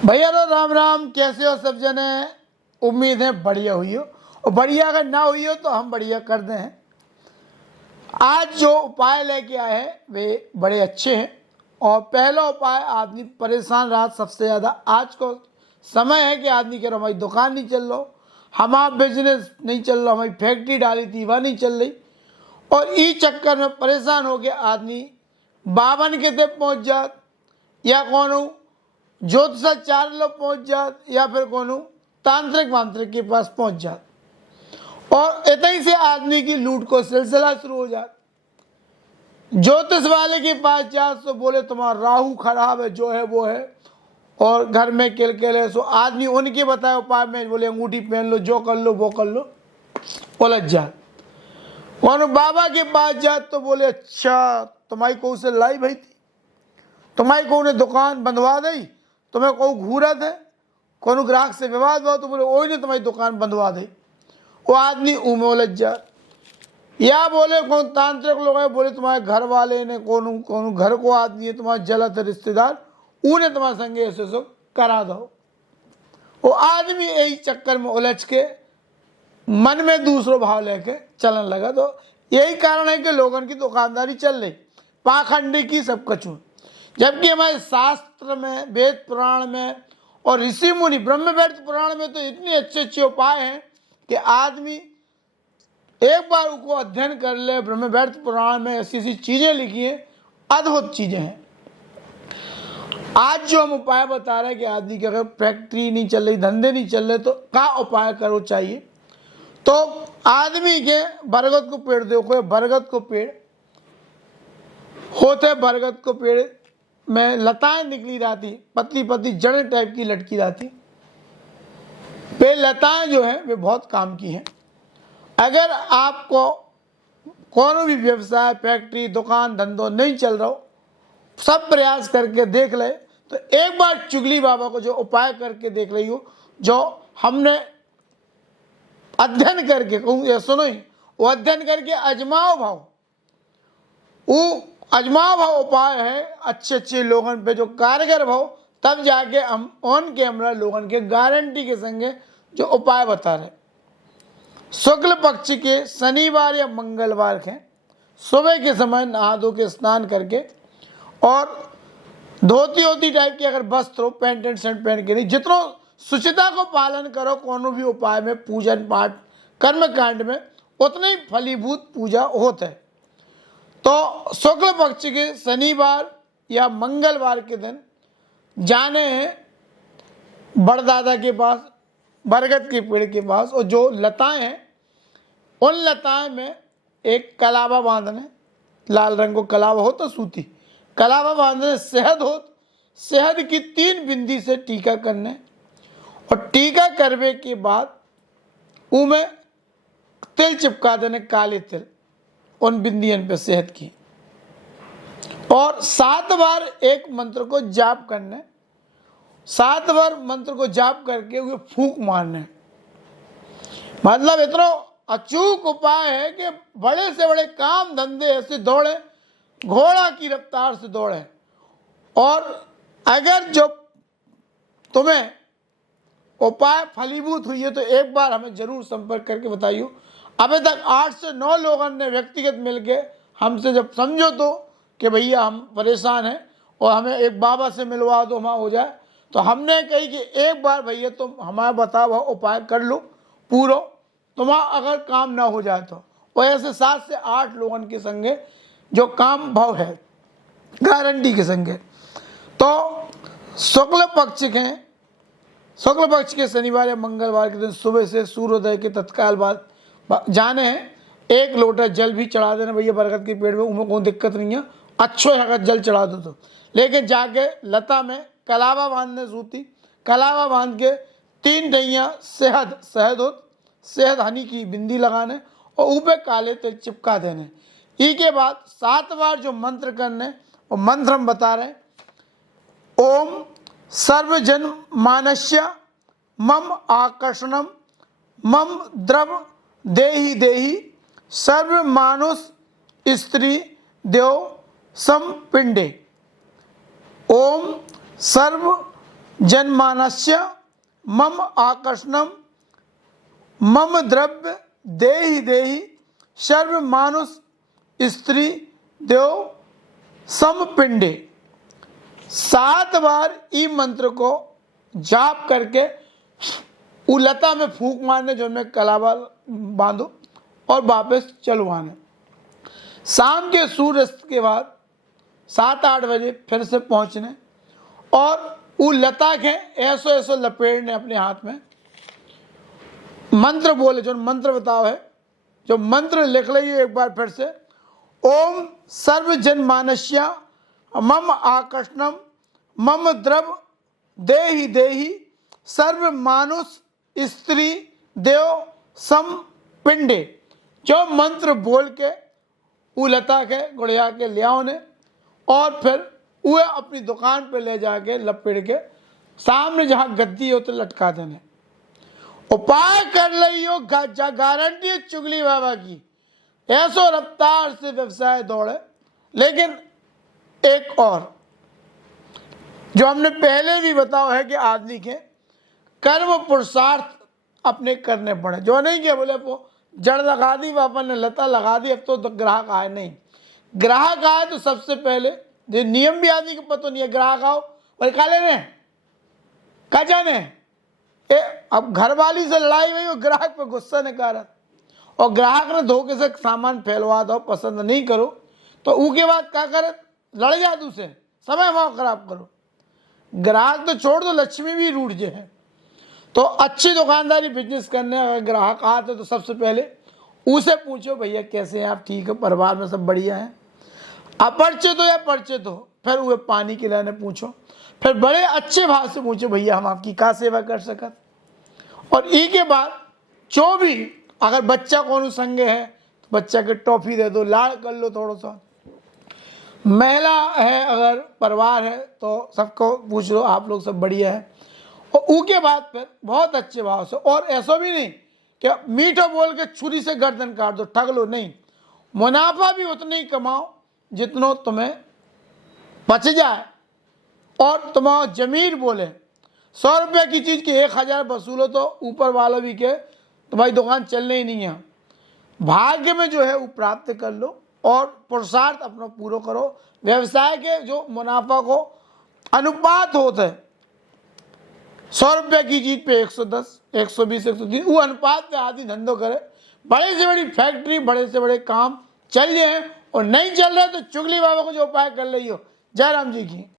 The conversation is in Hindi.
भैया तो राम राम, कैसे हो सब जने। उम्मीद है बढ़िया हुई हो, और बढ़िया अगर ना हुई हो तो हम बढ़िया कर दे हैं। आज जो उपाय लेके आए हैं वे बड़े अच्छे हैं। और पहला उपाय, आदमी परेशान रहा सबसे ज़्यादा। आज को समय है कि आदमी कह रहा हमारी दुकान नहीं चल रहा, हमारा बिजनेस नहीं चल रहा, हमारी फैक्ट्री डाली थी वह नहीं चल रही, और इस चक्कर में परेशान हो गया आदमी बावन के ते पहुँच जात, या कौन ज्योतिषाचार्य लोग पहुँच जात, या फिर कौन तांत्रिक वांत्रिक के पास पहुँच जात, और इतनी से आदमी की लूट को सिलसिला शुरू हो जाता। ज्योतिष वाले के पास जा तो बोले तुम्हारा राहु खराब है, जो है वो है, और घर में किलकिल है। सो आदमी उनके बताए उपाय में बोले अंगूठी पहन लो, जो कर लो वो कर लो, उलझ जा। और बाबा के पास जा तो बोले अच्छा तुम्हारी कौ से लाई भाई थी, तुम्हारी कौ ने दुकान बंधवा दी, तुम्हें कौ घूरत है, कौन ग्राहक से विवाद हुआ तो बोले वही ने तुम्हारी दुकान बंधवा दी। वो आदमी उमे उलझ जा। या बोले कौन तांत्रिक लोग है, बोले तुम्हारे घर वाले ने कौन कौन घर को आदमी है तुम्हारा जलत है रिश्तेदार, उन्हें तुम्हारे संगे ऐसे सो करा दो। वो आदमी यही चक्कर में उलझ के मन में दूसरो भाव लेके चलन लगा। तो यही कारण है कि लोगों की दुकानदारी चल रही पाखंडी की सब कचू। जबकि हमारे शास्त्र में, वेद पुराण में और ऋषि मुनि ब्रह्म वैवर्त पुराण में तो इतने अच्छे अच्छे उपाय हैं कि आदमी एक बार उसको अध्ययन कर ले। ब्रह्म वैवर्त पुराण में ऐसी ऐसी चीजें लिखी हैं, अद्भुत चीजें हैं। आज जो हम उपाय बता रहे हैं कि आदमी की अगर फैक्ट्री नहीं चल रही, धंधे नहीं चल रहे, तो क्या उपाय करो चाहिए। तो आदमी के बरगद को पेड़ देखो, बरगद को पेड़ होते, बरगद को पेड़ में लताएं निकली रहती, पतली पतली जड़ टाइप की लटकी रहती। वे लताएं जो है वे बहुत काम की हैं। अगर आपको कौन भी व्यवसाय, फैक्ट्री, दुकान, धंधो नहीं चल रहा हो, सब प्रयास करके देख ले, तो एक बार चुगली बाबा को जो उपाय करके देख रही हो, जो हमने अध्ययन करके कहूँ, ये सुनो ही, वो अध्ययन करके अजमाओ भाव, वो अजमाओ भाव उपाय है अच्छे अच्छे लोगों पे जो कारगर भाव, तब जाके हम ऑन कैमरा लोगों के गारंटी के संगे जो उपाय बता रहे। शुक्ल पक्ष के शनिवार या मंगलवार के सुबह के समय नहा धो के स्नान करके, और धोती होती टाइप की अगर वस्त्र हो, पैंट एंड शर्ट पहन के नहीं, जितना शुचिता को पालन करो कोनो भी उपाय में, पूजन पाठ कर्म कांड में, उतनी फलीभूत पूजा होता है। तो शुक्ल पक्ष के शनिवार या मंगलवार के दिन जाने हैं बड़दादा के पास, बरगद के पेड़ के पास, और जो लताएं हैं उन लताएं में एक कलावा बांधने, लाल रंग को कलावा हो तो सूती कलावा बांधने, शहद हो, शहद की 3 बिंदी से टीका करने, और टीका करने के बाद उनमें तिल चिपका देने, काले तिल उन बिंदियन पे शहद की, और 7 बार एक मंत्र को जाप करने, 7 बार मंत्र को जाप करके वे फूंक मारने। मतलब इतना अचूक उपाय है कि बड़े से बड़े काम धंधे ऐसे दौड़े, घोड़ा की रफ्तार से दौड़े। और अगर जो तुम्हें उपाय फलीभूत हुई है तो एक बार हमें जरूर संपर्क करके बताइए। अभी तक 8 से 9 लोगों ने व्यक्तिगत मिलके हमसे जब समझो तो कि भैया हम परेशान हैं और हमें एक बाबा से मिलवा दो, हमारा हो जाए, तो हमने कही कि एक बार भैया तुम हमारा बताओ हुआ उपाय कर लो पूरा, तुम्हारा अगर काम ना हो जाए तो। और ऐसे 7 से 8 लोगों के संगे जो काम भाव है गारंटी के संगे। तो शुक्ल पक्ष के शनिवार या मंगलवार के दिन सुबह से सूर्योदय के तत्काल बाद जाने हैं, 1 लोटा जल भी चढ़ा देना भैया बरगद के पेड़ में, उनमें कोई दिक्कत नहीं है, अच्छो है अगर जल चढ़ा दो तो। लेकिन जाके लता में कलावा बांधने, सूती कलावा बांध के 3 डैया शहद हनी की बिंदी लगाने, और ऊपर काले तिल चिपका देने। ई के बाद 7 बार जो मंत्र करने, और मंत्र हम बता रहे हैं, ओम सर्वजन मानस्य मम आकर्षणम मम द्रव देहि देहि सर्व मानुष स्त्री देव सम पिंडे। ओम सर्व जनमानस्य मम आकर्षणम मम द्रव्य देहि देहि सर्व मानुष स्त्री देव समपिंडे। 7 बार ई मंत्र को जाप करके उलता में फूंक मारने, जो में कलावा बांधो और वापस चलो आने। शाम के सूर्यास्त के बाद 7-8 बजे फिर से पहुंचने और वो लता के ऐसो ऐसो लपेटने अपने हाथ में। मंत्र बोले, जो मंत्र बताओ है, जो मंत्र लिख लीजिए एक बार फिर से। ओम सर्व जनमानस्य मम आकर्षणम मम द्रव देहि देहि सर्व मानुष स्त्री देव सम पिंडे। जो मंत्र बोल के उलता के गुड़िया के ले आओ ने और फिर वह अपनी दुकान पे ले जाके लपेट के सामने जहां गद्दी हो तो लटका देने। उपाय कर लियो, गारंटी है चुगली बाबा की, ऐसो रफ्तार से व्यवसाय दौड़े। लेकिन एक और जो हमने पहले भी बताया है कि आदमी के कर्म पुरुषार्थ अपने करने पड़े। जो नहीं किया बोले वो जड़ लगा दी, बापा ने लता लगा दी, अब तो ग्राहक आए नहीं। ग्राहक आए तो सबसे पहले जो नियम भी आदमी को पता नहीं है, ग्राहक आओ और का लेने का जाने। अब घरवाली से लड़ाई हुई और ग्राहक पे गुस्सा निकाला और ग्राहक ने धोखे से सामान फैलवा दो, पसंद नहीं करो तो उसके बाद क्या करे, लड़ जा दूसरे समय वहां खराब करो। ग्राहक तो छोड़ दो, लक्ष्मी भी रूठ जाए। तो अच्छी दुकानदारी बिजनेस करने अगर ग्राहक आते तो सबसे पहले उसे पूछो, भैया कैसे हैं आप, ठीक है, परिवार में सब बढ़िया है। अपरिचित हो या परिचित हो, फिर वो पानी खिलाने पूछो, फिर बड़े अच्छे भाव से पूछो, भैया हम आपकी क्या सेवा कर सकत। और ई के बाद जो भी अगर बच्चा कौन संगे है तो बच्चा के टॉफी दे दो, लाड़ कर लो थोड़ा सा। महिला है अगर परिवार है तो सबको पूछ लो, आप लोग सब बढ़िया है। और उसके बाद फिर बहुत अच्छे भाव से, और ऐसा भी नहीं कि मीठा बोल के छुरी से गर्दन काट दो, ठग लो, नहीं। मुनाफा भी उतना ही कमाओ जितना तुम्हें बच जाए। और तुम्हारा जमीर बोले 100 रुपये की चीज़ की 1000 वसूलो तो ऊपर वाला भी के तुम्हारी दुकान चलने ही नहीं है। भाग्य में जो है वो प्राप्त कर लो और पुरुषार्थ अपना पूरा करो। व्यवसाय के जो मुनाफा को अनुपात होता है, 100 रुपये की चीज पे 110, 120, 130, वो अनुपात पे आदमी धंधो करे। बड़े से बड़ी फैक्ट्री, बड़े से बड़े काम चल रहे हैं और नहीं चल रहे तो चुगली बाबा को जो उपाय कर ली हो। जय राम जी की।